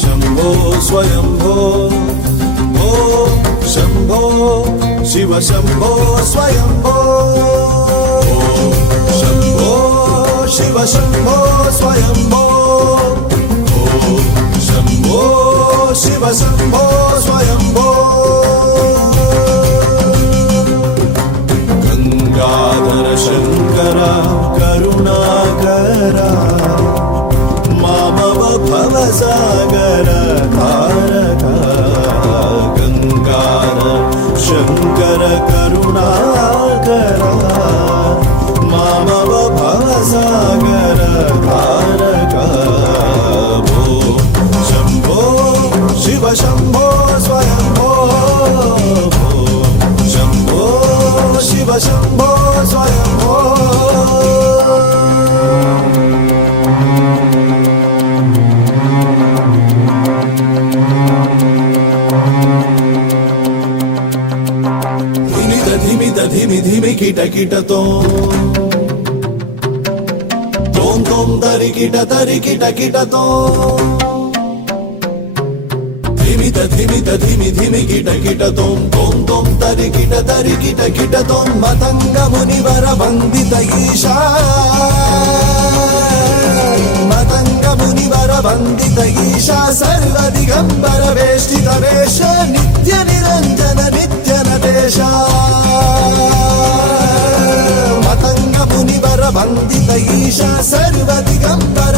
शम्भो स्वयम्भो ॐ शम्भो शिव शम्भो स्वयम्भो ॐ शम्भो शिव शम्भो स्वयम्भो ॐ शम्भो शिव शम्भो स्वयम्भो गंगाधर शंकर करुणाकरा मामव भवसागर तारका गंगाधर शंकर करुणाकरा मामव भवसागर तारका भो शंभो शिव शंभो स्वयंभो शंभो शिव शंभो स्वयंभो धिमि धिमि किट किट तोम तोम तरि किट किट तोम धिमि धिमि किट तोम तरि किट तोम मतंग मुनिवर वंदित ईशा मतंग मुनिवर वंदित ईशा सर्व दिगंबर वेष्टित वेश नित्य निरंजन नित्य नटेश मतंग मुनिवर वंदित ईशा सर्व दिगंबर